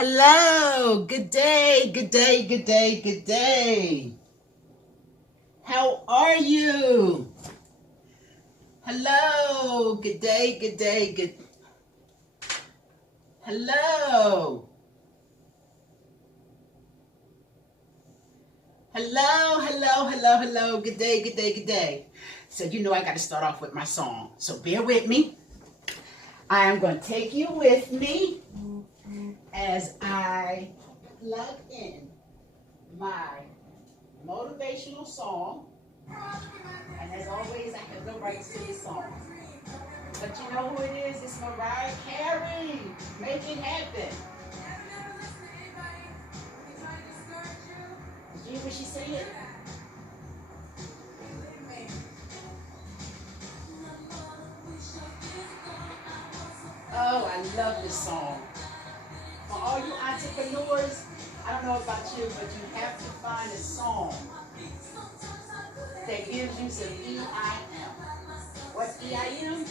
Hello, good day, good day, good day, good day. How are you? Hello, good day, good day, good. Hello. Hello, good day, good day, good day. So you know I got to start off with my song. So bear with me. I am going to take you with me as I plug in my motivational song. And as always, I have no rights to this song. But you know who it is? It's Mariah Carey. Make it happen. Did you hear what she said? Oh, I love this song. For all you entrepreneurs, I don't know about you, but you have to find a song that gives you some EIM. What's EIM?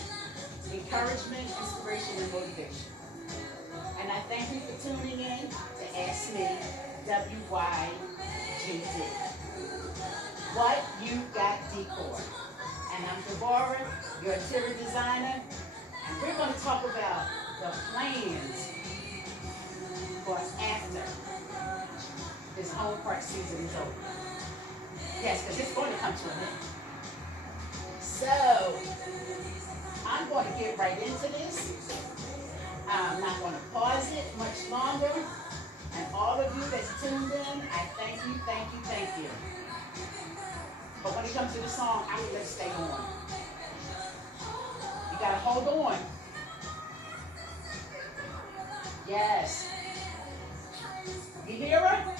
Encouragement, inspiration, and motivation. And I thank you for tuning in to Ask Me WYGD. What You Got Decor. And I'm Deborah, your interior designer, and we're going to talk about the plans for after this home park season is over. Yes, because it's going to come to an end. So, I'm going to get right into this. I'm not going to pause it much longer. And all of you that's tuned in, I thank you, thank you, thank you. But when it comes to the song, I'm going to stay on. You got to hold on. Yes. You hear her?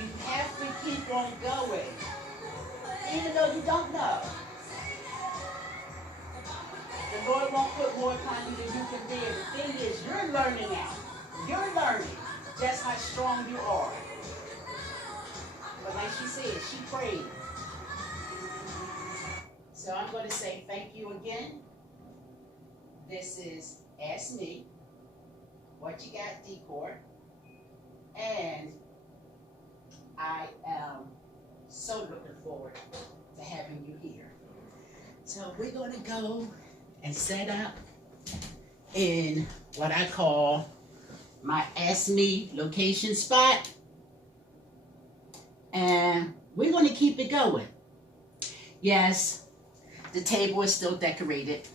You have to keep on going. Even though you don't know. The Lord won't put more upon you than you can bear. The thing is, you're learning now. You're learning just how strong you are. But like she said, she prayed. So I'm going to say thank you again. This is Ask Me What You Got Decor. And I am so looking forward to having you here. So we're going to go and set up in what I call my Ask Me location spot. And we're going to keep it going. Yes, the table is still decorated.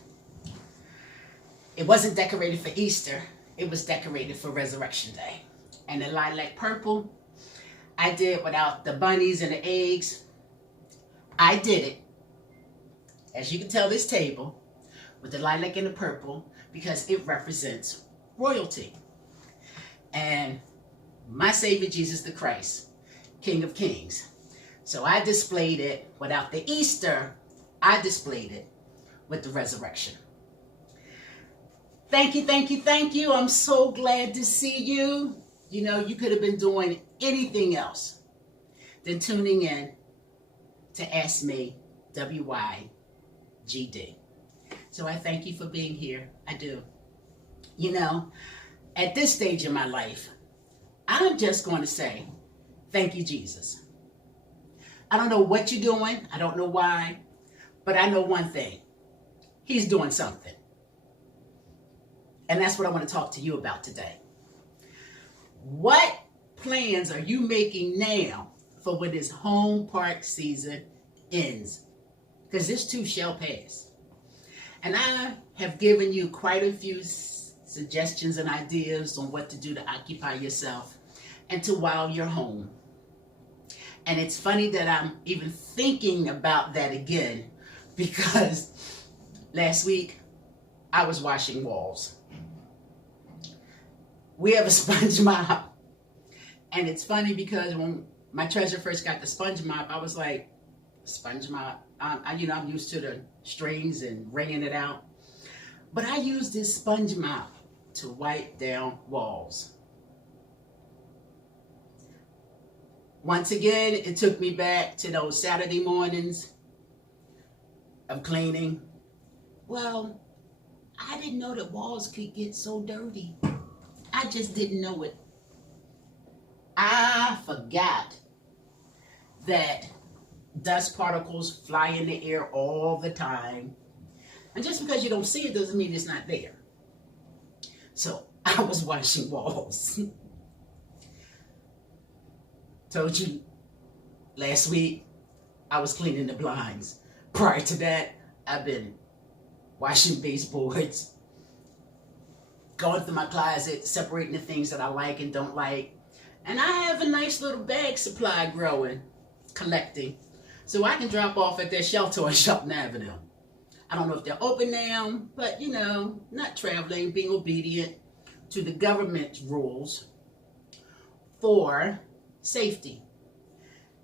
It wasn't decorated for Easter. It was decorated for Resurrection Day. And the lilac purple, I did without the bunnies and the eggs. I did it, as you can tell, this table with the lilac and the purple because it represents royalty. And my Savior, Jesus the Christ, King of Kings. So I displayed it without the Easter. I displayed it with the resurrection. Thank you, thank you, thank you. I'm so glad to see you. You know, you could have been doing anything else than tuning in to Ask Me WYGD. So I thank you for being here. I do. You know, at this stage in my life, I'm just going to say, thank you, Jesus. I don't know what you're doing. I don't know why. But I know one thing. He's doing something. And that's what I want to talk to you about today. What plans are you making now for when this home park season ends? Because this too shall pass. And I have given you quite a few suggestions and ideas on what to do to occupy yourself and to wow your home. And it's funny that I'm even thinking about that again because last week I was washing walls. We have a sponge mop. And it's funny because when my treasure first got the sponge mop, I was like, sponge mop? I'm used to the strings and wringing it out. But I use this sponge mop to wipe down walls. Once again, it took me back to those Saturday mornings of cleaning. Well, I didn't know that walls could get so dirty. I just didn't know it. I forgot that dust particles fly in the air all the time. And just because you don't see it doesn't mean it's not there. So I was washing walls. Told you last week I was cleaning the blinds. Prior to that, I've been washing baseboards, going through my closet, separating the things that I like and don't like. And I have a nice little bag supply growing, collecting, so I can drop off at their shelter on Shelton Avenue. I don't know if they're open now, but you know, not traveling, being obedient to the government rules for safety.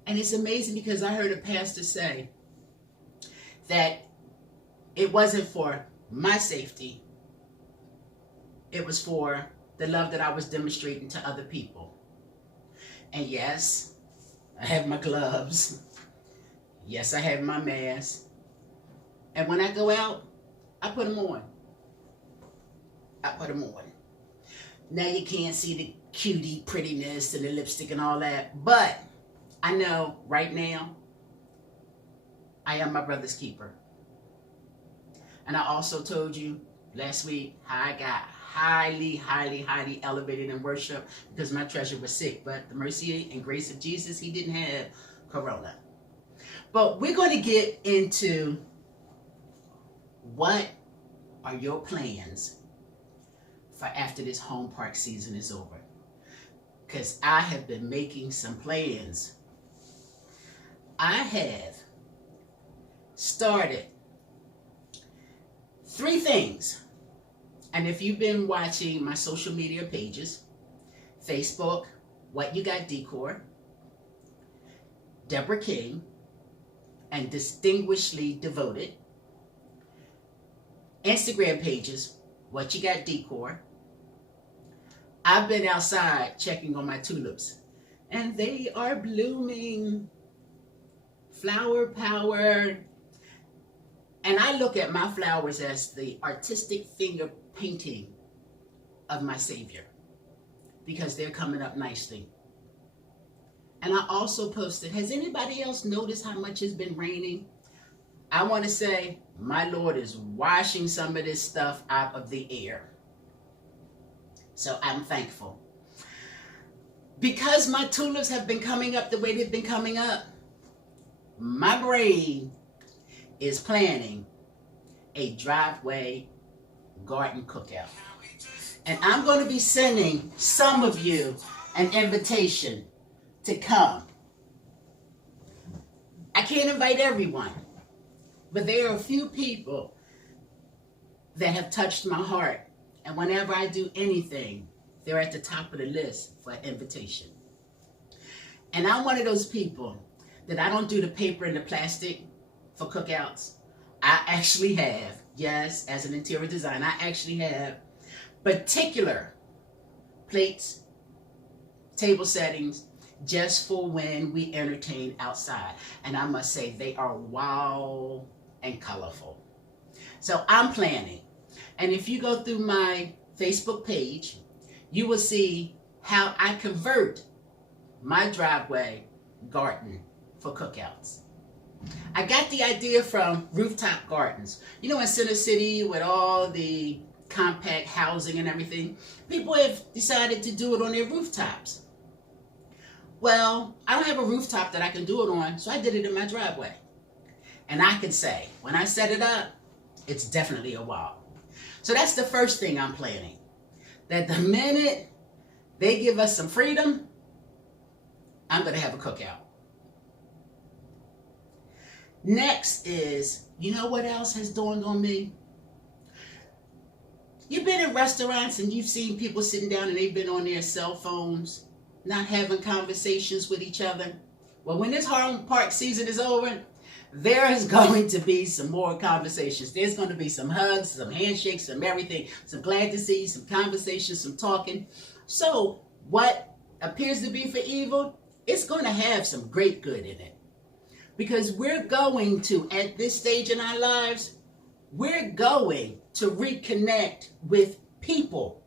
And it's amazing because I heard a pastor say that it wasn't for my safety, it was for the love that I was demonstrating to other people. And yes, I have my gloves. Yes, I have my mask. And when I go out, I put them on. I put them on. Now you can't see the cutie prettiness and the lipstick and all that, but I know right now I am my brother's keeper. And I also told you last week how I got highly elevated in worship because my treasure was sick, but the mercy and grace of Jesus, he didn't have corona. But we're going to get into what are your plans for after this home park season is over, because I have been making some plans. I have started 3 things. And if you've been watching my social media pages, Facebook, What You Got Decor, Deborah King, and Distinguishedly Devoted, Instagram pages, What You Got Decor, I've been outside checking on my tulips, and they are blooming. Flower power. And I look at my flowers as the artistic finger painting of my Savior, because they're coming up nicely. And I also posted, has anybody else noticed how much it's been raining? I want to say, my Lord is washing some of this stuff out of the air. So I'm thankful. Because my tulips have been coming up the way they've been coming up, my brain is planning a driveway garden cookout. And I'm going to be sending some of you an invitation to come. I can't invite everyone, but there are a few people that have touched my heart. And whenever I do anything, they're at the top of the list for an invitation. And I'm one of those people that I don't do the paper and the plastic for cookouts. I actually have, yes, as an interior designer, I actually have particular plates, table settings, just for when we entertain outside. And I must say, they are wow and colorful. So I'm planning. And if you go through my Facebook page, you will see how I convert my driveway garden for cookouts. I got the idea from rooftop gardens. You know, in Center City with all the compact housing and everything, people have decided to do it on their rooftops. Well, I don't have a rooftop that I can do it on, so I did it in my driveway. And I can say, when I set it up, it's definitely a wow. So that's the first thing I'm planning. That the minute they give us some freedom, I'm going to have a cookout. Next is, you know what else has dawned on me? You've been in restaurants and you've seen people sitting down and they've been on their cell phones, not having conversations with each other. Well, when this home park season is over, there is going to be some more conversations. There's going to be some hugs, some handshakes, some everything, some glad to see, some conversations, some talking. So what appears to be for evil, it's going to have some great good in it. Because we're going to, at this stage in our lives, we're going to reconnect with people.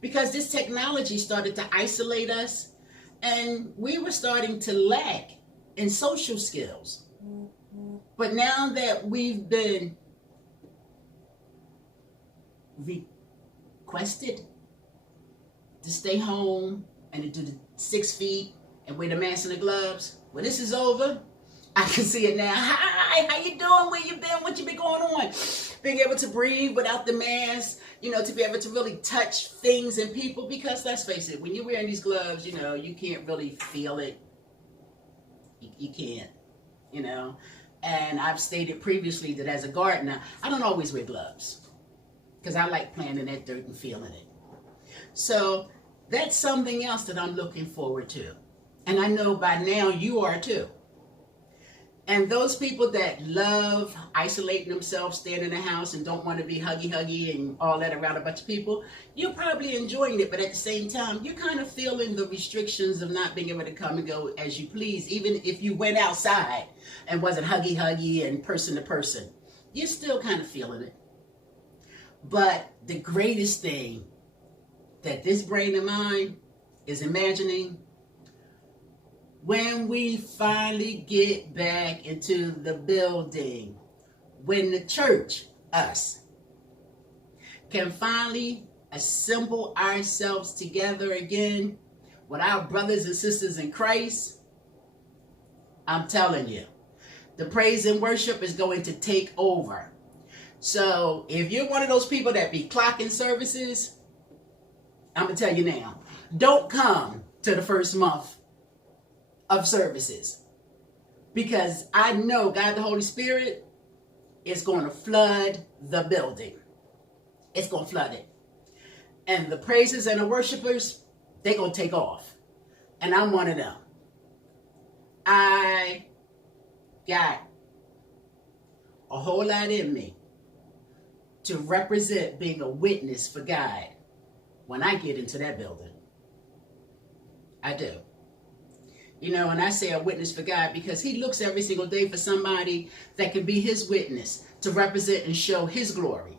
because this technology started to isolate us, and we were starting to lack in social skills. But now that we've been requested to stay home and to do the 6 feet and wear the mask and the gloves, when this is over, I can see it now. Hi, how you doing? Where you been? What you been going on? Being able to breathe without the mask, to be able to really touch things and people, because let's face it, when you're wearing these gloves, you can't really feel it. You can't, And I've stated previously that as a gardener, I don't always wear gloves because I like playing in that dirt and feeling it. So that's something else that I'm looking forward to. And I know by now you are too. And those people that love isolating themselves, staying in the house and don't want to be huggy and all that around a bunch of people, you're probably enjoying it, but at the same time, you're kind of feeling the restrictions of not being able to come and go as you please. Even if you went outside and wasn't huggy and person to person, you're still kind of feeling it. But the greatest thing that this brain of mine is imagining, when we finally get back into the building, when the church, us, can finally assemble ourselves together again with our brothers and sisters in Christ, I'm telling you, the praise and worship is going to take over. So if you're one of those people that be clocking services, I'm going to tell you now, don't come to the first month of services, because I know God the Holy Spirit is going to flood the building. It's going to flood it. And the praises and the worshipers, they're going to take off. And I'm one of them. I got a whole lot in me to represent being a witness for God when I get into that building. I do. And I say a witness for God because he looks every single day for somebody that can be his witness to represent and show his glory.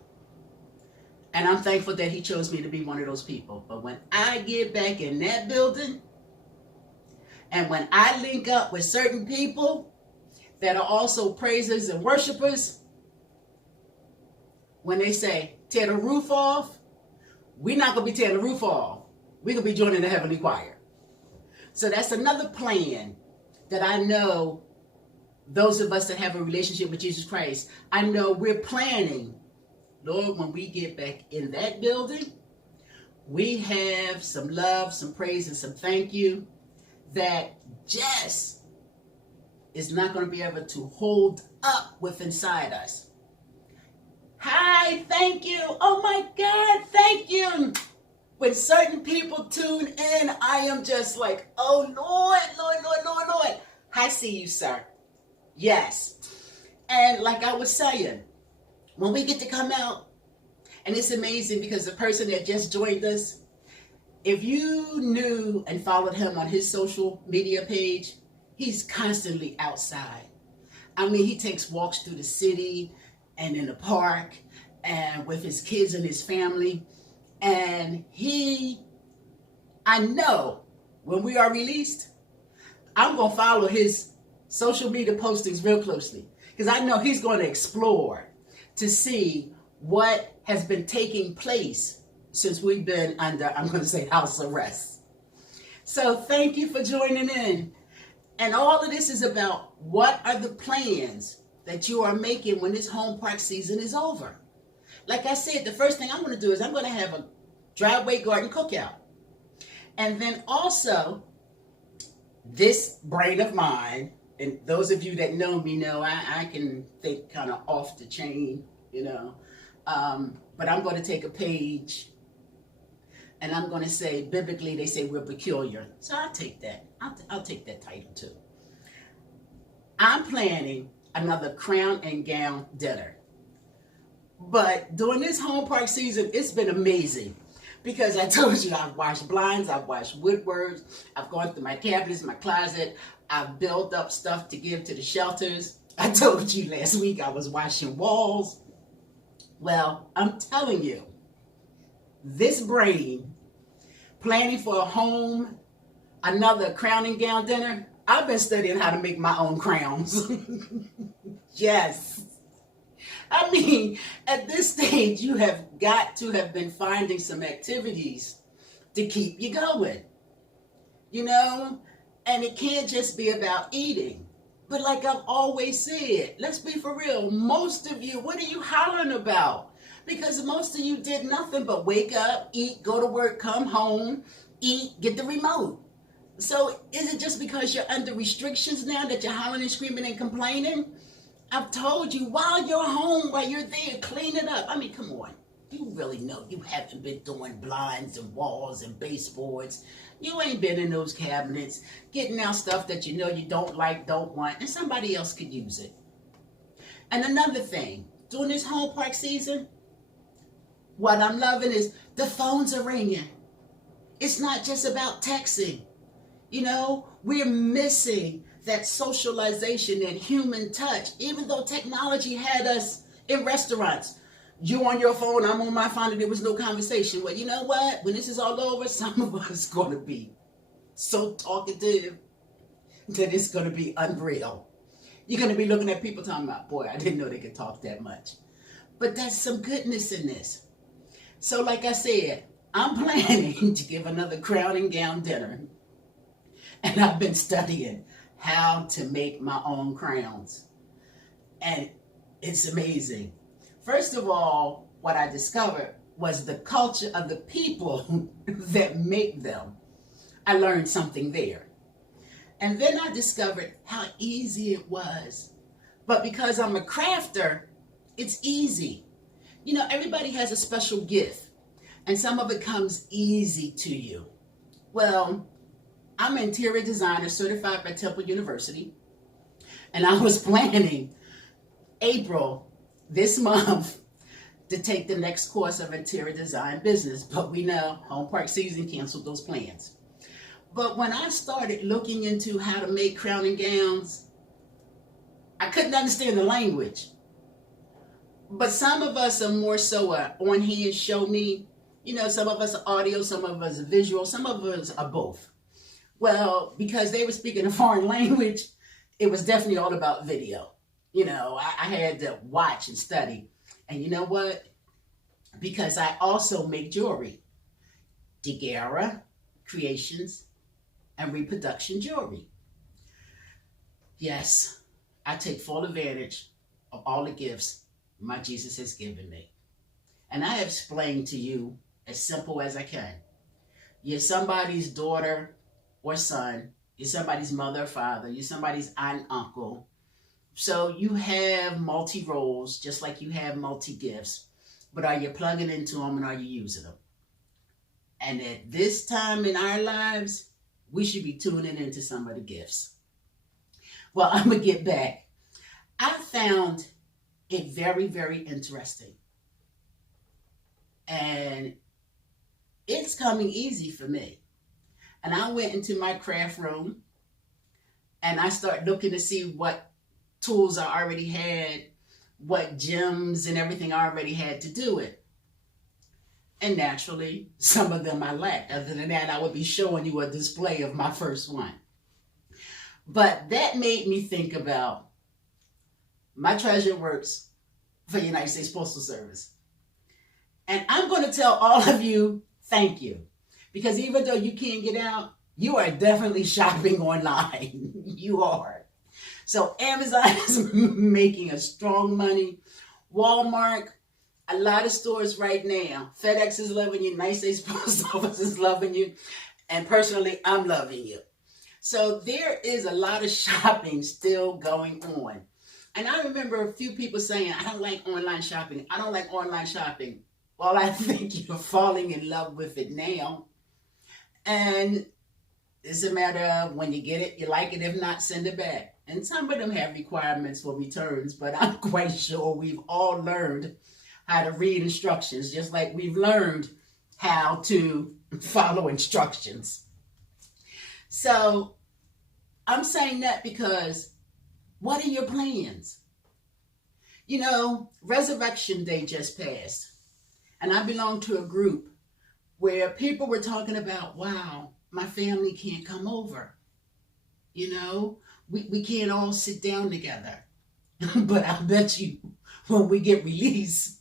And I'm thankful that he chose me to be one of those people. But when I get back in that building, and when I link up with certain people that are also praisers and worshipers, when they say, tear the roof off, we're not going to be tearing the roof off. We're going to be joining the heavenly choir. So that's another plan that I know those of us that have a relationship with Jesus Christ, I know we're planning, Lord, when we get back in that building, we have some love, some praise, and some thank you that Jess is not going to be able to hold up with inside us. Hi, thank you. Oh my God, thank you. When certain people tune in, I am just like, oh, Lord. I see you, sir. Yes. And like I was saying, when we get to come out, and it's amazing because the person that just joined us, if you knew and followed him on his social media page, he's constantly outside. I mean, he takes walks through the city and in the park and with his kids and his family. And I know when we are released, I'm going to follow his social media postings real closely because I know he's going to explore to see what has been taking place since we've been under, I'm going to say, house arrest. So thank you for joining in. And all of this is about what are the plans that you are making when this home park season is over. Like I said, the first thing I'm going to do is I'm going to have a driveway garden cookout. And then also, this brain of mine, and those of you that know me know I can think kind of off the chain, but I'm going to take a page and I'm going to say, biblically, they say we're peculiar. So I'll take that. I'll take that title too. I'm planning another crown and gown dinner. But during this home park season, it's been amazing because I told you I've washed blinds, I've washed woodworks, I've gone through my cabinets, my closet, I've built up stuff to give to the shelters. I told you last week I was washing walls. Well, I'm telling you, this brain planning for a home, another crowning gown dinner. I've been studying how to make my own crowns. Yes. I mean, at this stage, you have got to have been finding some activities to keep you going, you know? And it can't just be about eating. But like I've always said, let's be for real. Most of you, what are you hollering about? Because most of you did nothing but wake up, eat, go to work, come home, eat, get the remote. So is it just because you're under restrictions now that you're hollering and screaming and complaining? I've told you, while you're home, while you're there, clean it up. I mean, come on. You really know you haven't been doing blinds and walls and baseboards. You ain't been in those cabinets, getting out stuff that you know you don't like, don't want, and somebody else could use it. And another thing, during this home park season, what I'm loving is the phones are ringing. It's not just about texting. You know, we're missing that socialization, that human touch, even though technology had us in restaurants. You on your phone, I'm on my phone, and there was no conversation. Well, you know what? When this is all over, some of us are going to be so talkative that it's going to be unreal. You're going to be looking at people talking about, boy, I didn't know they could talk that much. But there's some goodness in this. So like I said, I'm planning to give another crowning gown dinner. And I've been studying how to make my own crowns. And it's amazing. First of all, what I discovered was the culture of the people that make them. I learned something there. And then I discovered how easy it was. But because I'm a crafter, it's easy. You know, everybody has a special gift, and some of it comes easy to you. Well, I'm an interior designer certified by Temple University, and I was planning April this month to take the next course of interior design business, but we know home park season canceled those plans. But when I started looking into how to make crowning gowns, I couldn't understand the language. But some of us are more so on hand, show me. You know, some of us are audio, some of us are visual, some of us are both. Well, because they were speaking a foreign language, it was definitely all about video. You know, I had to watch and study. And you know what? Because I also make jewelry. Daguerre, creations, and reproduction jewelry. Yes, I take full advantage of all the gifts my Jesus has given me. And I have explained to you as simple as I can. You're somebody's daughter or son. You're somebody's mother or father. You're somebody's aunt, uncle. So you have multi-roles, just like you have multi-gifts. But are you plugging into them and are you using them? And at this time in our lives, we should be tuning into some of the gifts. Well, I'm going to get back. I found it very, very interesting. And it's coming easy for me. And I went into my craft room and I started looking to see what tools I already had, what gems and everything I already had to do it. And naturally, some of them I lacked. Other than that, I would be showing you a display of my first one. But that made me think about my treasure works for the United States Postal Service. And I'm going to tell all of you, thank you. Because even though you can't get out, you are definitely shopping online. You are. So Amazon is making a strong money. Walmart, a lot of stores right now. FedEx is loving you. United States Post Office is loving you. And personally, I'm loving you. So there is a lot of shopping still going on. And I remember a few people saying, I don't like online shopping. I don't like online shopping. Well, I think you're falling in love with it now. And it's a matter of when you get it, you like it. If not, send it back. And some of them have requirements for returns, but I'm quite sure we've all learned how to read instructions, just like we've learned how to follow instructions. So I'm saying that because what are your plans? You know, Resurrection Day just passed, and I belong to a group where people were talking about, wow, my family can't come over. You know, we can't all sit down together. But I bet you when we get released,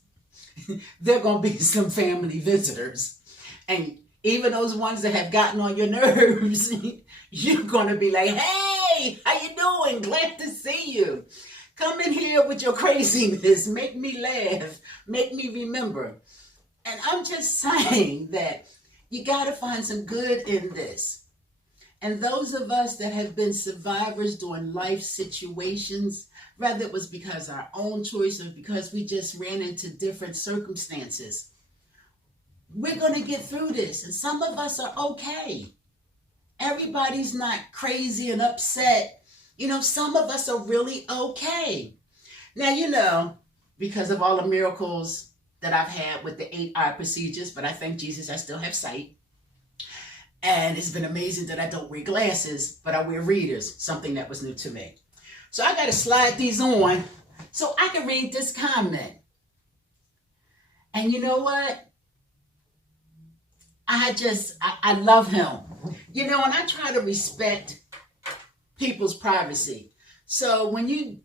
there are going to be some family visitors. And even those ones that have gotten on your nerves, you're going to be like, hey, how you doing? Glad to see you. Come in here with your craziness. Make me laugh. Make me remember. And I'm just saying that you got to find some good in this. And those of us that have been survivors during life situations, whether it was because of our own choice or because we just ran into different circumstances, we're going to get through this. And some of us are okay. Everybody's not crazy and upset. You know, some of us are really okay. Now, you know, because of all the miracles that I've had with the 8 eye procedures, but I thank Jesus I still have sight. And it's been amazing that I don't wear glasses, but I wear readers, something that was new to me. So I got to slide these on so I can read this comment. And you know what? I love him. You know, and I try to respect people's privacy. So when you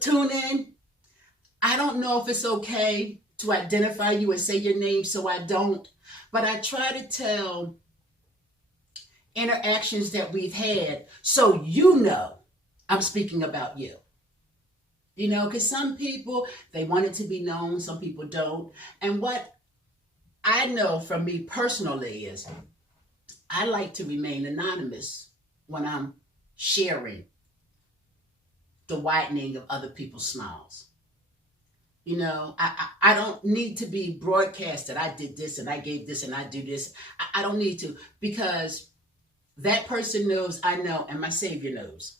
tune in, I don't know if it's okay to identify you and say your name, so I don't. But I try to tell interactions that we've had so you know I'm speaking about you. You know, because some people, they want it to be known, some people don't. And what I know from me personally is I like to remain anonymous when I'm sharing the widening of other people's smiles. You know, I don't need to be broadcast that I did this and I gave this and I do this. I don't need to, because that person knows I know and my Savior knows.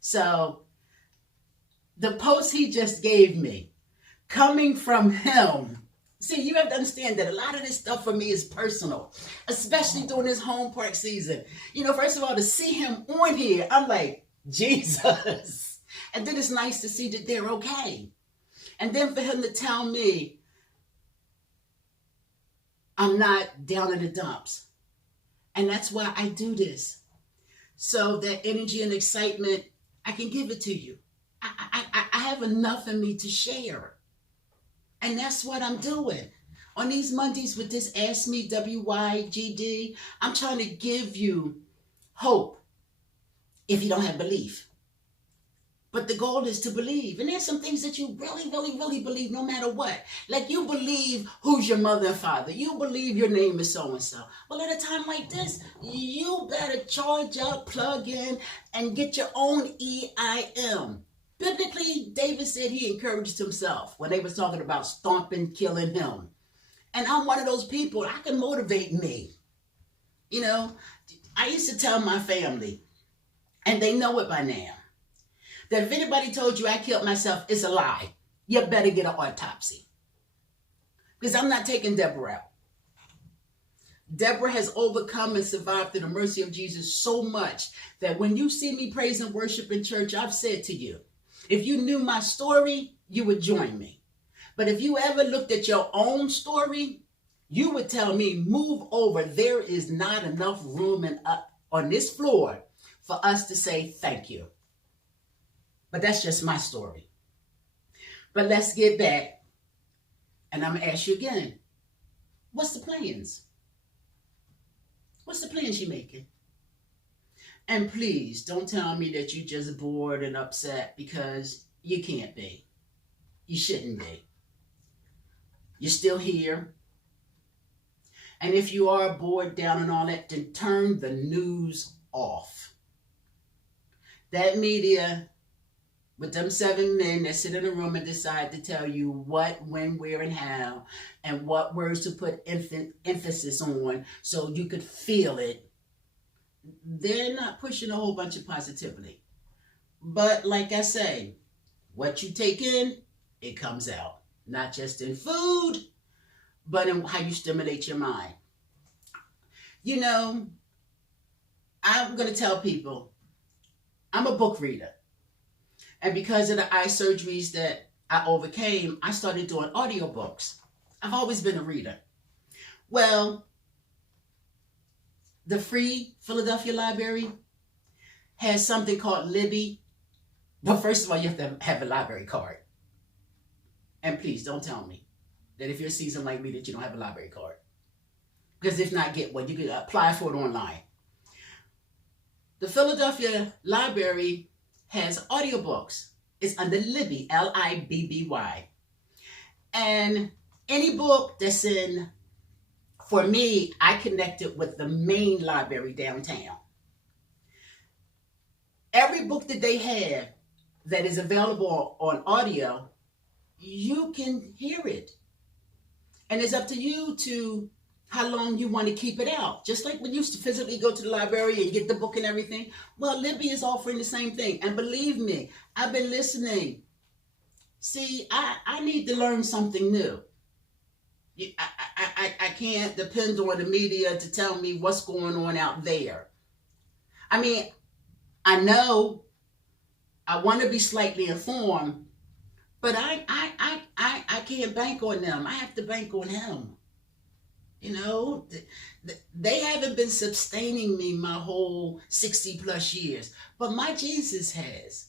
So the post he just gave me, coming from him, see, you have to understand that a lot of this stuff for me is personal, especially during this home park season. You know, first of all, to see him on here, I'm like, Jesus. And then it's nice to see that they're okay. And then for him to tell me I'm not down in the dumps. And that's why I do this. So that energy and excitement, I can give it to you. I have enough in me to share. And that's what I'm doing. On these Mondays with this Ask Me WYGD, I'm trying to give you hope if you don't have belief. But the goal is to believe. And there's some things that you really, really, really believe no matter what. Like you believe who's your mother and father. You believe your name is so-and-so. Well, at a time like this, you better charge up, plug in, and get your own EIM. Biblically, David said he encouraged himself when they was talking about stomping, killing him. And I'm one of those people, I can motivate me. You know, I used to tell my family, and they know it by now, that if anybody told you I killed myself, it's a lie. You better get an autopsy. Because I'm not taking Deborah out. Deborah has overcome and survived through the mercy of Jesus so much that when you see me praise and worship in church, I've said to you, if you knew my story, you would join me. But if you ever looked at your own story, you would tell me, move over. There is not enough room on this floor for us to say thank you. But that's just my story. But let's get back. And I'm going to ask you again, what's the plans? What's the plans you're making? And please don't tell me that you're just bored and upset, because you can't be. You shouldn't be. You're still here. And if you are bored down and all that, then turn the news off. That media with them 7 men that sit in a room and decide to tell you what, when, where, and how, and what words to put emphasis on so you could feel it, they're not pushing a whole bunch of positivity. But like I say, what you take in, it comes out. Not just in food, but in how you stimulate your mind. You know, I'm going to tell people, I'm a book reader. And because of the eye surgeries that I overcame, I started doing audiobooks. I've always been a reader. Well, the Free Philadelphia Library has something called Libby. But first of all, you have to have a library card. And please don't tell me that if you're seasoned like me that you don't have a library card. Because if not, get one. You can apply for it online. The Philadelphia Library has audiobooks. It's under Libby, Libby. And any book that's in, for me, I connected with the main library downtown. Every book that they have that is available on audio, you can hear it. And it's up to you to how long you want to keep it out. Just like when you used to physically go to the library and get the book and everything. Well, Libby is offering the same thing. And believe me, I've been listening. See, I need to learn something new. I can't depend on the media to tell me what's going on out there. I mean, I know I want to be slightly informed, but I can't bank on them. I have to bank on him. You know, they haven't been sustaining me my whole 60 plus years, but my Jesus has.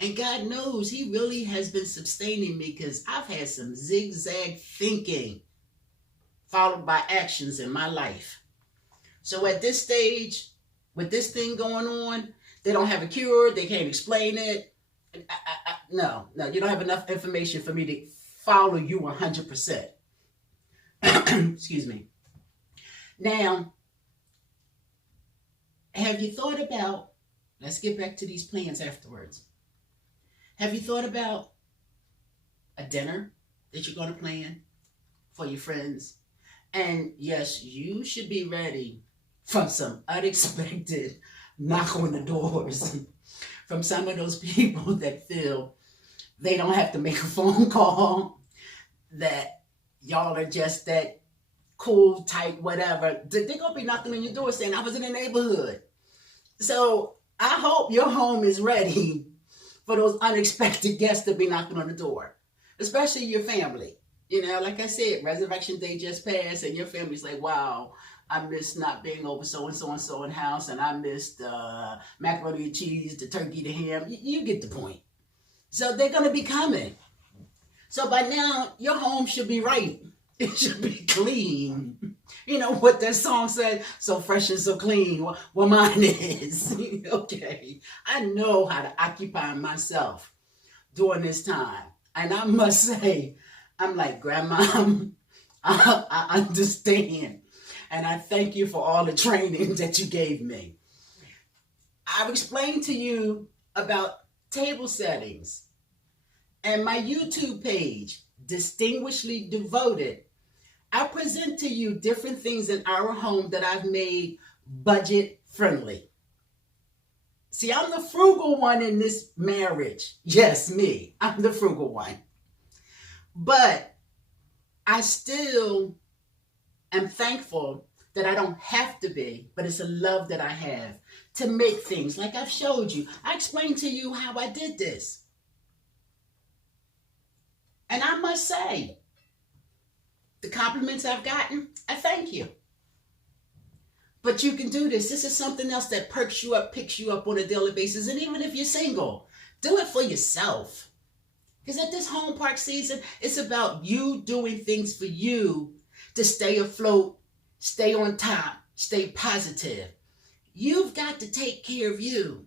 And God knows he really has been sustaining me because I've had some zigzag thinking followed by actions in my life. So at this stage, with this thing going on, they don't have a cure. They can't explain it. No, you don't have enough information for me to follow you 100%. Excuse me. Now, have you thought about, let's get back to these plans afterwards. Have you thought about a dinner that you're going to plan for your friends? And yes, you should be ready for some unexpected knock on the doors from some of those people that feel they don't have to make a phone call, that y'all are just that cool type, whatever. They're going to be knocking on your door saying, I was in the neighborhood. So I hope your home is ready for those unexpected guests to be knocking on the door, especially your family. You know, like I said, Resurrection Day just passed and your family's like, wow, I missed not being over so-and-so and so in house, and I missed macaroni and cheese, the turkey, the ham. You get the point. So they're going to be coming. So by now, your home should be right. It should be clean. You know what that song said? So fresh and so clean. Well, mine is. Okay. I know how to occupy myself during this time. And I must say, I'm like, Grandma, I understand. And I thank you for all the training that you gave me. I've explained to you about table settings and my YouTube page, Distinguishedly Devoted. I present to you different things in our home that I've made budget friendly. See, I'm the frugal one in this marriage. Yes, me. I'm the frugal one. But I still am thankful that I don't have to be, but it's a love that I have to make things like I've showed you. I explained to you how I did this. And I must say, the compliments I've gotten, I thank you. But you can do this. This is something else that perks you up, picks you up on a daily basis. And even if you're single, do it for yourself. Because at this home park season, it's about you doing things for you to stay afloat, stay on top, stay positive. You've got to take care of you.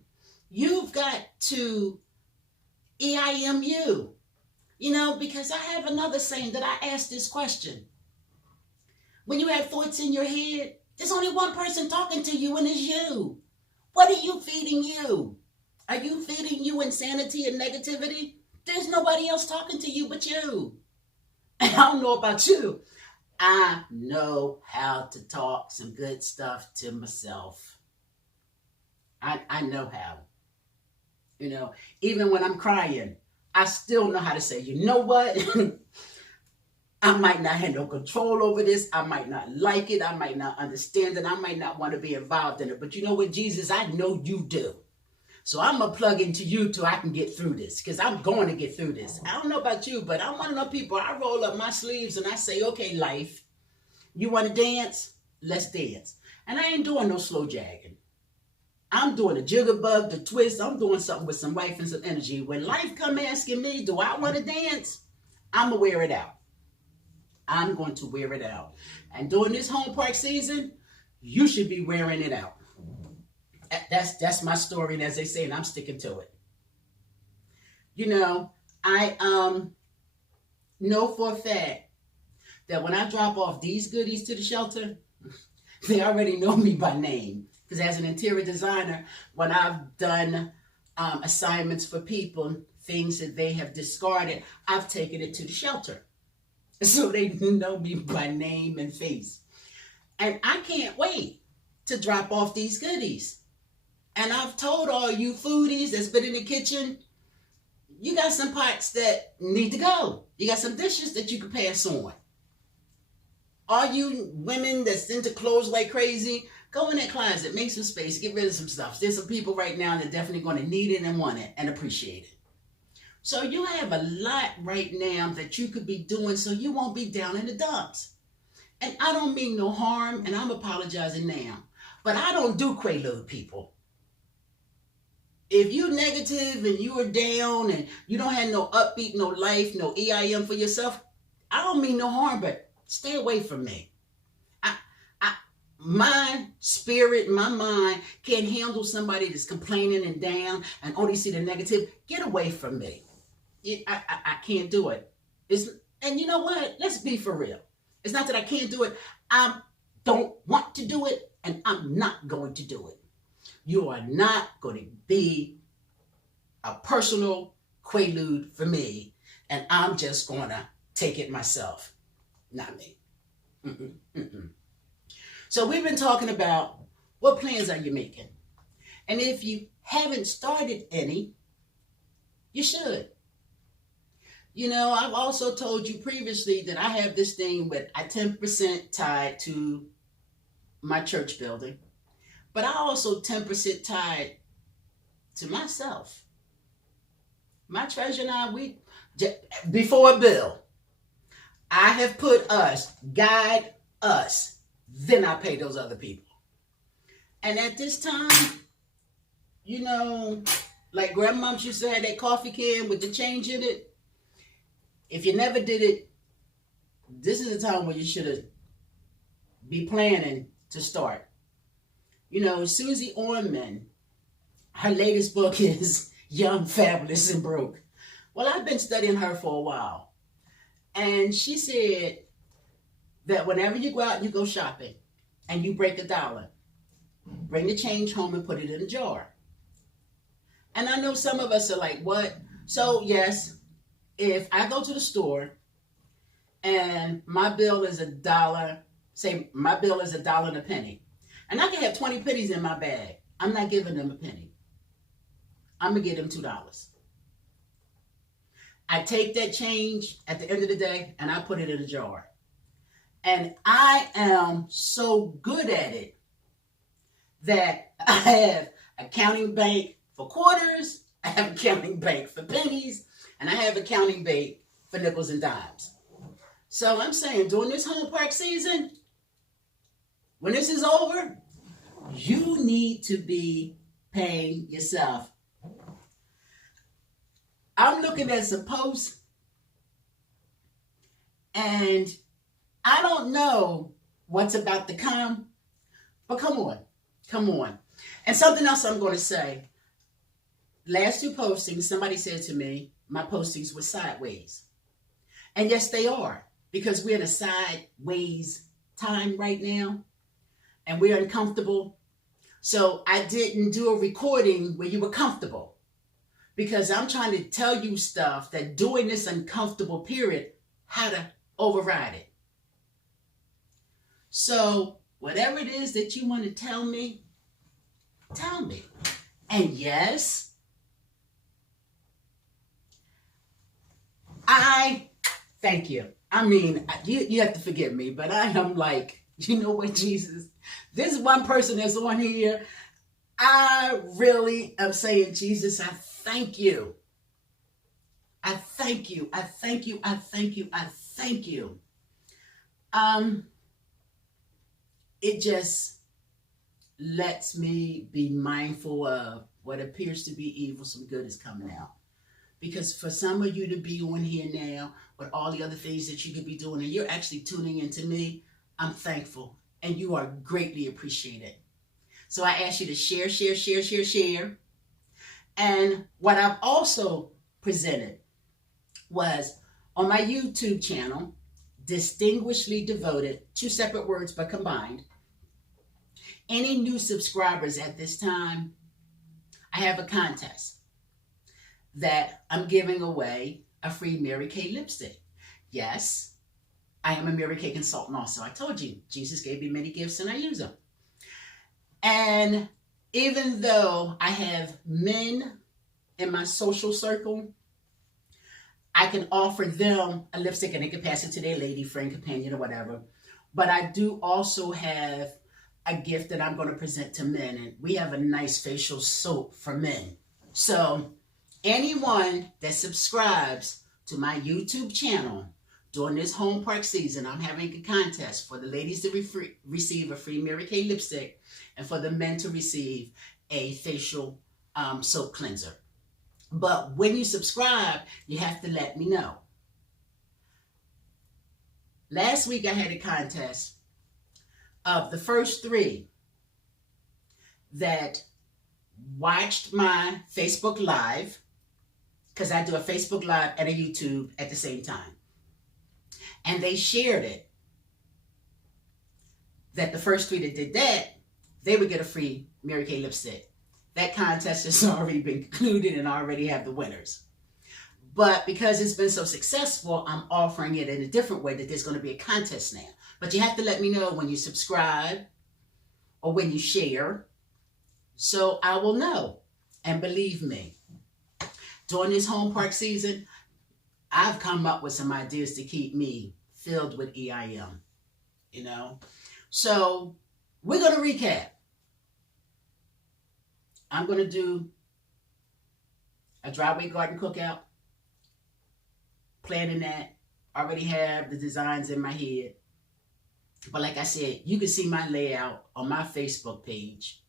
You've got to EIM you. You know, because I have another saying that I ask this question. When you have thoughts in your head, there's only one person talking to you, and it's you. What are you feeding you? Are you feeding you insanity and negativity? There's nobody else talking to you but you. And I don't know about you. I know how to talk some good stuff to myself. I know how. You know, even when I'm crying, I still know how to say, you know what? I might not have no control over this. I might not like it. I might not understand it. I might not want to be involved in it. But you know what, Jesus? I know you do. So I'm going to plug into you till I can get through this, because I'm going to get through this. I don't know about you, but I'm one of those people. I roll up my sleeves and I say, okay, life, You want to dance? Let's dance. And I ain't doing no slow jagging. I'm doing a jigglebug, the twist. I'm doing something with some life and some energy. When life come asking me, do I want to dance? I'm going to wear it out. I'm going to wear it out. And during this home park season, you should be wearing it out. That's my story, and as they say, and I'm sticking to it. You know, I know for a fact that when I drop off these goodies to the shelter, they already know me by name. Because as an interior designer, when I've done assignments for people, things that they have discarded, I've taken it to the shelter. So they know me by name and face. And I can't wait to drop off these goodies. And I've told all you foodies that's been in the kitchen, you got some pots that need to go. You got some dishes that you can pass on. All you women that's into clothes like crazy, go in that closet, make some space, get rid of some stuff. There's some people right now that are definitely going to need it and want it and appreciate it. So you have a lot right now that you could be doing so you won't be down in the dumps. And I don't mean no harm, and I'm apologizing now. But I don't do Quaalude, people. If you're negative and you are down and you don't have no upbeat, no life, no EIM for yourself, I don't mean no harm, but stay away from me. My spirit, my mind can't handle somebody that's complaining and down and only see the negative. Get away from me. I can't do it. And you know what? Let's be for real. It's not that I can't do it. I don't want to do it, and I'm not going to do it. You are not going to be a personal Quaalude for me, and I'm just going to take it myself. Not me. So we've been talking about what plans are you making? And if you haven't started any, you should. You know, I've also told you previously that I have this thing with I 10% tied to my church building, but I also 10% tied to myself. My treasure and I, before a bill, I have put us, guide us. Then I pay those other people. And at this time, you know, like grandmoms used to have that coffee can with the change in it. If you never did it, this is the time when you should be planning to start. You know, Susie Orman, her latest book is Young, Fabulous, and Broke. Well, I've been studying her for a while. And she said that whenever you go out and you go shopping and you break $1, bring the change home and put it in a jar. And I know some of us are like, what? So yes, if I go to the store and my bill is $1, say my bill is $1 and a penny, and I can have 20 pennies in my bag, I'm not giving them a penny. I'm going to give them $2. I take that change at the end of the day and I put it in a jar. And I am so good at it that I have a counting bank for quarters, I have a counting bank for pennies, and I have a counting bank for nickels and dimes. So I'm saying during this home park season, when this is over, you need to be paying yourself. I'm looking at some posts, and I don't know what's about to come, but come on. And something else I'm going to say. Last 2 postings, somebody said to me, my postings were sideways. And yes, they are, because we're in a sideways time right now, and we're uncomfortable. So I didn't do a recording where you were comfortable, because I'm trying to tell you stuff that during this uncomfortable period, how to override it. So whatever it is that you want to tell me. And yes, I thank you. I mean, you have to forgive me, but I am like, you know what, Jesus? This one person that's on here, I really am saying, Jesus, I thank you. I thank you. I thank you. I thank you. I thank you. it just lets me be mindful of what appears to be evil, some good is coming out. Because for some of you to be on here now with all the other things that you could be doing, and you're actually tuning into me, I'm thankful. And you are greatly appreciated. So I ask you to share, share, share, share, share. And what I've also presented was on my YouTube channel, distinguishedly devoted, two separate words but combined. Any new subscribers at this time, I have a contest that I'm giving away a free Mary Kay lipstick. Yes, I am a Mary Kay consultant also. I told you, Jesus gave me many gifts and I use them. And even though I have men in my social circle, I can offer them a lipstick and they can pass it to their lady friend, companion, or whatever. But I do also have a gift that I'm going to present to men. And we have a nice facial soap for men. So anyone that subscribes to my YouTube channel during this home park season, I'm having a contest for the ladies to receive a free Mary Kay lipstick and for the men to receive a facial soap cleanser. But when you subscribe, you have to let me know. Last week I had a contest of the first 3 that watched my Facebook Live, because I do a Facebook Live and a YouTube at the same time. And they shared it, that the first 3 that did that, they would get a free Mary Kay lipstick. That contest has already been concluded and I already have the winners. But because it's been so successful, I'm offering it in a different way, that there's going to be a contest now. But you have to let me know when you subscribe or when you share, so I will know. And believe me, during this home park season, I've come up with some ideas to keep me filled with EIM, you know. So we're going to recap. I'm going to do a driveway garden cookout. Planning that. Already have the designs in my head. But like I said, you can see my layout on my Facebook page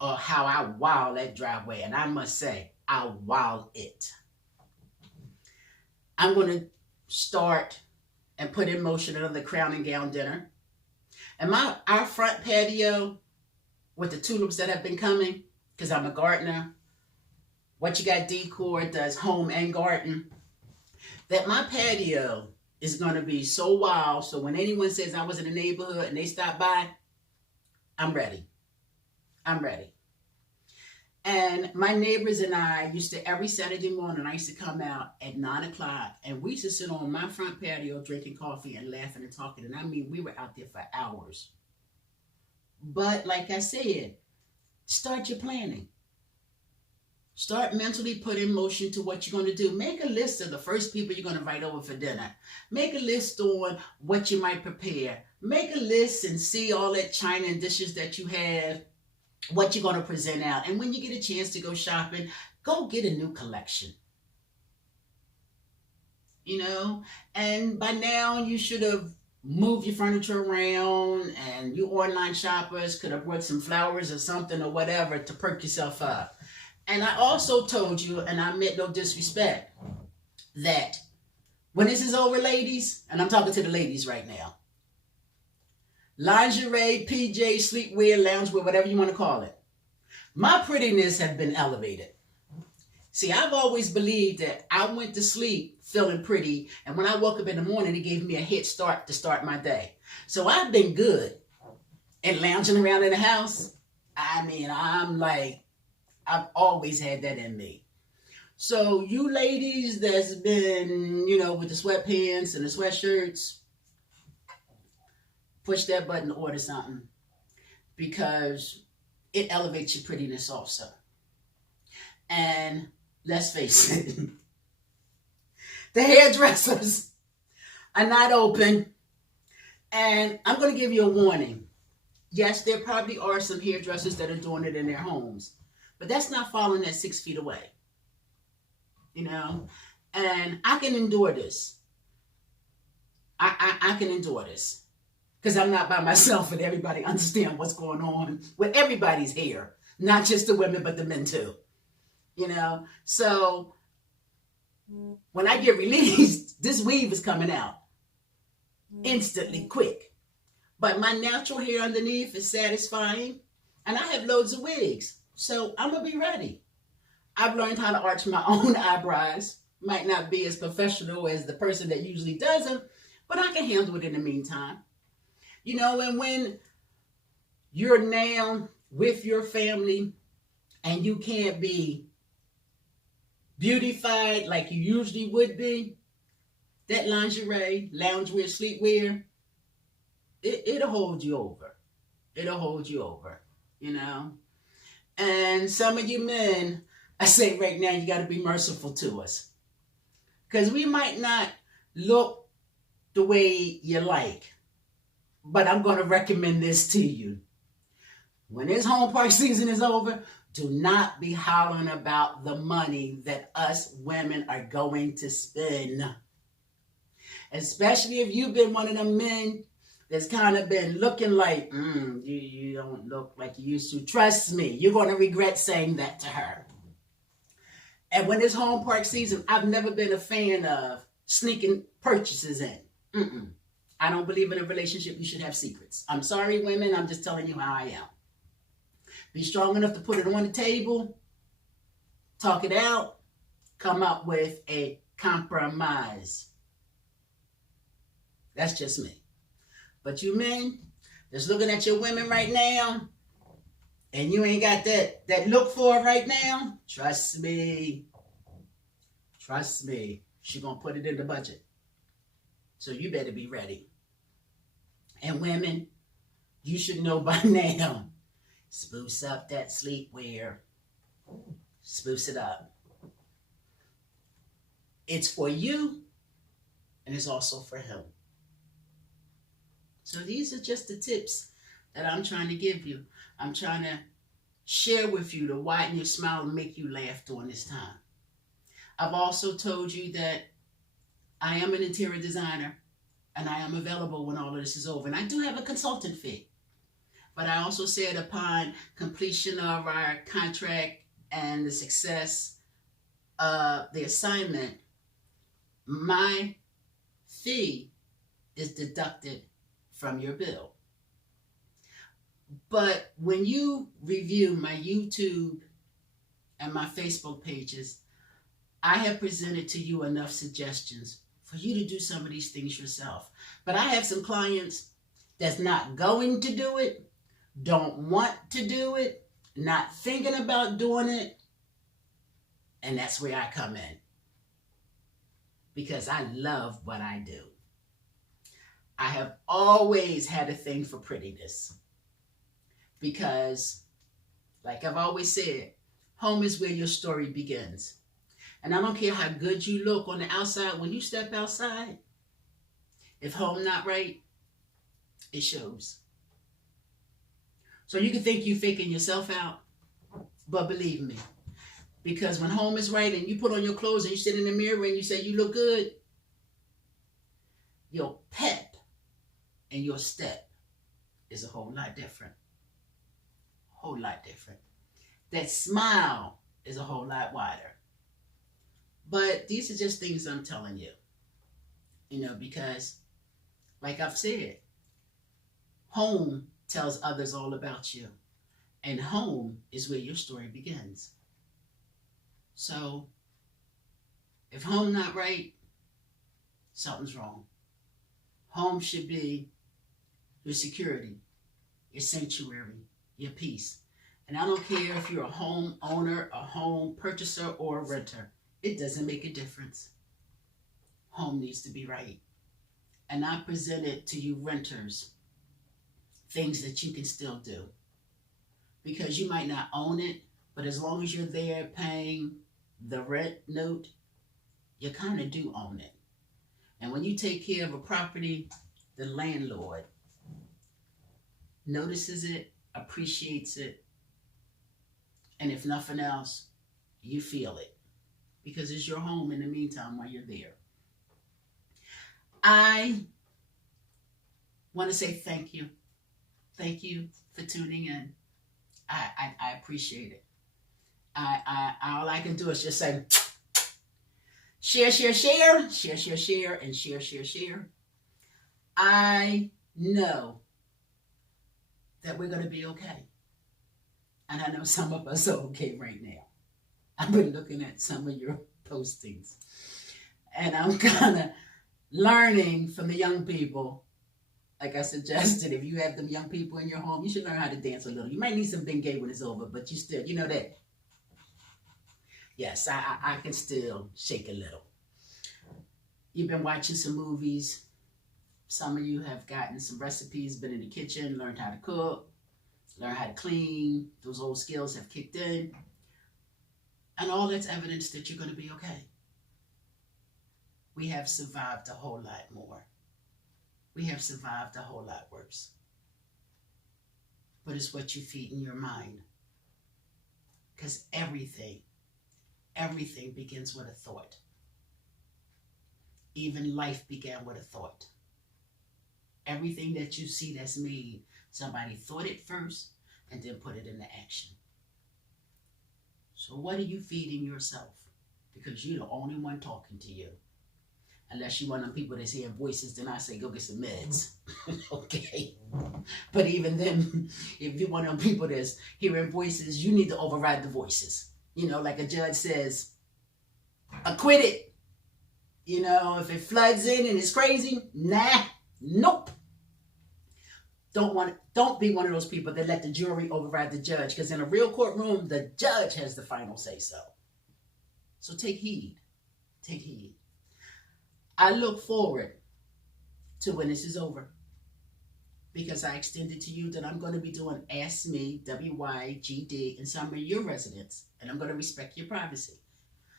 of how I wow that driveway. And I must say, I wow it. I'm going to start and put in motion another crown and gown dinner. And our front patio with the tulips that have been coming, because I'm a gardener. What You Got Decor does home and garden. That my patio is going to be so wild, so when anyone says I was in the neighborhood and they stop by, I'm ready. I'm ready. And my neighbors and I used to, every Saturday morning, I used to come out at 9 o'clock, and we used to sit on my front patio drinking coffee and laughing and talking. And I mean, we were out there for hours. But like I said, start your planning. Start mentally put in motion to what you're going to do. Make a list of the first people you're going to invite over for dinner. Make a list on what you might prepare. Make a list and see all that china and dishes that you have, what you're going to present out. And when you get a chance to go shopping, go get a new collection. You know, and by now you should have moved your furniture around, and you online shoppers could have brought some flowers or something or whatever to perk yourself up. And I also told you, and I meant no disrespect, that when this is over, ladies, and I'm talking to the ladies right now, lingerie, PJ, sleepwear, loungewear, whatever you want to call it, my prettiness has been elevated. See, I've always believed that I went to sleep feeling pretty, and when I woke up in the morning, it gave me a head start to start my day. So I've been good and lounging around in the house. I mean, I've always had that in me. So you ladies that's been, you know, with the sweatpants and the sweatshirts, push that button to order something, because it elevates your prettiness also. And let's face it, the hairdressers are not open. And I'm going to give you a warning. Yes, there probably are some hairdressers that are doing it in their homes, but that's not following that 6 feet away. You know, and I can endure this. I can endure this, because I'm not by myself and everybody understand what's going on with everybody's hair, not just the women, but the men too, you know? So when I get released, this weave is coming out instantly, quick. But my natural hair underneath is satisfying, and I have loads of wigs, so I'm going to be ready. I've learned how to arch my own eyebrows. Might not be as professional as the person that usually does them, but I can handle it in the meantime. You know, and when you're now with your family and you can't be beautified like you usually would be, that lingerie, loungewear, sleepwear, it'll hold you over. It'll hold you over, you know. And some of you men, I say right now, you got to be merciful to us. Because we might not look the way you like, but I'm going to recommend this to you. When this home park season is over, do not be hollering about the money that us women are going to spend. Especially if you've been one of them men that's kind of been looking like, you don't look like you used to. Trust me, you're going to regret saying that to her. And when it's home park season, I've never been a fan of sneaking purchases in. I don't believe in a relationship you should have secrets. I'm sorry, women. I'm just telling you how I am. Be strong enough to put it on the table, talk it out, come up with a compromise. That's just me. But you men that's looking at your women right now, and you ain't got that look for it right now, trust me, she gonna put it in the budget. So you better be ready. And women, you should know by now, spruce up that sleepwear. Spruce it up. It's for you, and it's also for him. So these are just the tips that I'm trying to give you. I'm trying to share with you to widen your smile and make you laugh during this time. I've also told you that I am an interior designer and I am available when all of this is over. And I do have a consultant fee. But I also said upon completion of our contract and the success of the assignment, my fee is deducted from your bill. But when you review my YouTube and my Facebook pages, I have presented to you enough suggestions for you to do some of these things yourself. But I have some clients that's not going to do it, don't want to do it, not thinking about doing it, and that's where I come in. Because I love what I do. I have always had a thing for prettiness. Because, like I've always said, home is where your story begins. And I don't care how good you look on the outside, when you step outside, if home not right, it shows. So you can think you're faking yourself out, but believe me, because when home is right and you put on your clothes and you sit in the mirror and you say you look good, your pep and your step is a whole lot different. Whole lot different. That smile is a whole lot wider. But these are just things I'm telling you. You know, because like I've said, home tells others all about you. And home is where your story begins. So if home not right, something's wrong. Home should be your security, your sanctuary, your peace. And I don't care if you're a home owner, a home purchaser, or a renter. It doesn't make a difference. Home needs to be right. And I presented to you renters things that you can still do. Because you might not own it, but as long as you're there paying the rent note, you kind of do own it. And when you take care of a property, the landlord notices it, appreciates it, and if nothing else, you feel it. Because it's your home in the meantime while you're there. I Want to say thank you. Thank you for tuning in. I appreciate it. All I can do is just say, share, share, share, share, share, share, and share, share, share. I know that we're going to be okay. And I know some of us are okay right now. I've been looking at some of your postings. And I'm kind of learning from the young people. Like I suggested, if you have them young people in your home, you should learn how to dance a little. You might need some Bengay when it's over, but you still, you know that. Yes, I can still shake a little. You've been watching some movies. Some of you have gotten some recipes, been in the kitchen, learned how to cook, learned how to clean. Those old skills have kicked in. And all that's evidence that you're going to be okay. We have survived a whole lot more. We have survived a whole lot worse. But it's what you feed in your mind. Because everything begins with a thought. Even life began with a thought. Everything that you see that's made, somebody thought it first and then put it into action. So what are you feeding yourself? Because you're the only one talking to you. Unless you're one of them people that's hearing voices, then I say, go get some meds. Okay. But even then, if you're one of them people that's hearing voices, you need to override the voices. You know, like a judge says, acquitted. You know, if it floods in and it's crazy, nah, nope. Don't be one of those people that let the jury override the judge, because in a real courtroom, the judge has the final say so. So take heed. Take heed. I look forward to when this is over, because I extended to you that I'm going to be doing Ask Me WYGD in some of your residents, and I'm going to respect your privacy.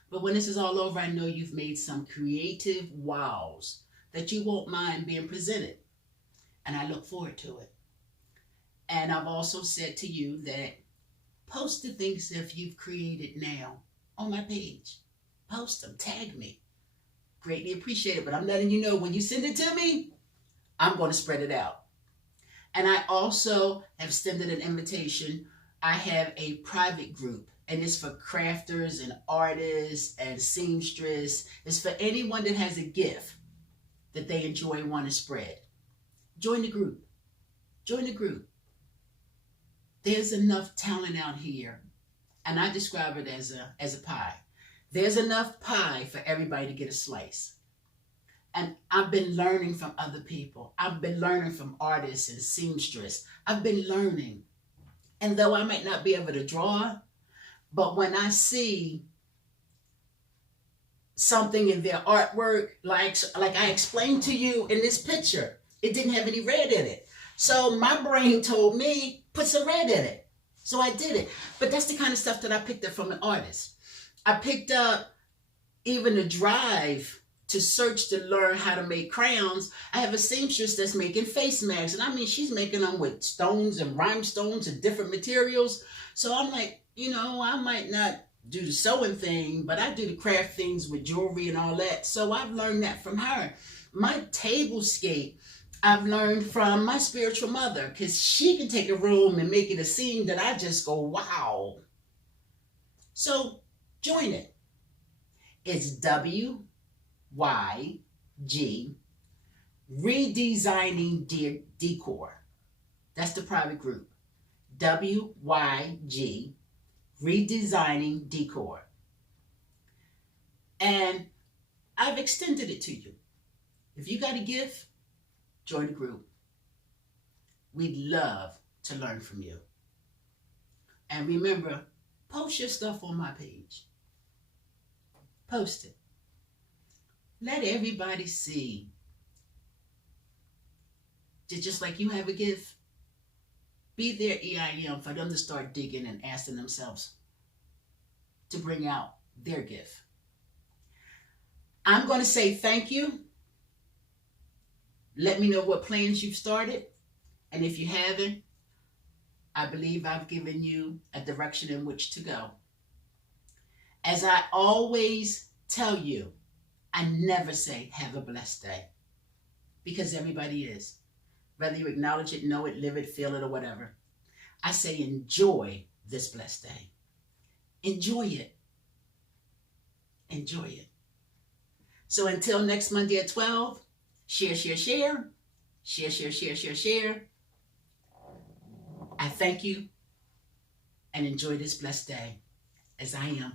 But when this is all over, I know you've made some creative wows that you won't mind being presented, and I look forward to it. And I've also said to you that post the things that you've created now on my page. Post them, tag me. Greatly appreciate it, but I'm letting you know when you send it to me, I'm going to spread it out. And I also have extended an invitation. I have a private group, and it's for crafters and artists and seamstress. It's for anyone that has a gift that they enjoy and want to spread. Join the group. Join the group. There's enough talent out here, and I describe it as a pie. There's enough pie for everybody to get a slice. And I've been learning from other people. I've been learning from artists and seamstress. I've been learning. And though I might not be able to draw, but when I see something in their artwork, like I explained to you in this picture, it didn't have any red in it. So my brain told me, put some red in it. So I did it. But that's the kind of stuff that I picked up from an artist. I picked up even the drive to search to learn how to make crowns. I have a seamstress that's making face masks. And I mean, she's making them with stones and rhinestones and different materials. So I'm like, you know, I might not do the sewing thing, but I do the craft things with jewelry and all that. So I've learned that from her. My tablescape, I've learned from my spiritual mother, because she can take a room and make it a scene that I just go, wow. So join it. It's WYG, Redesigning Decor. That's the private group. WYG, Redesigning Decor. And I've extended it to you. If you got a gift, join the group. We'd love to learn from you. And remember, post your stuff on my page. Post it. Let everybody see that just like you have a gift, be their EIM for them to start digging and asking themselves to bring out their gift. I'm going to say thank you. Let me know what plans you've started. And if you haven't, I believe I've given you a direction in which to go. As I always tell you, I never say have a blessed day, because everybody is. whether you acknowledge it, know it, live it, feel it, or whatever. I say enjoy this blessed day. Enjoy it. Enjoy it. So until next Monday at 12, share, share, share. Share, share, share, share, share. I thank you and enjoy this blessed day as I am.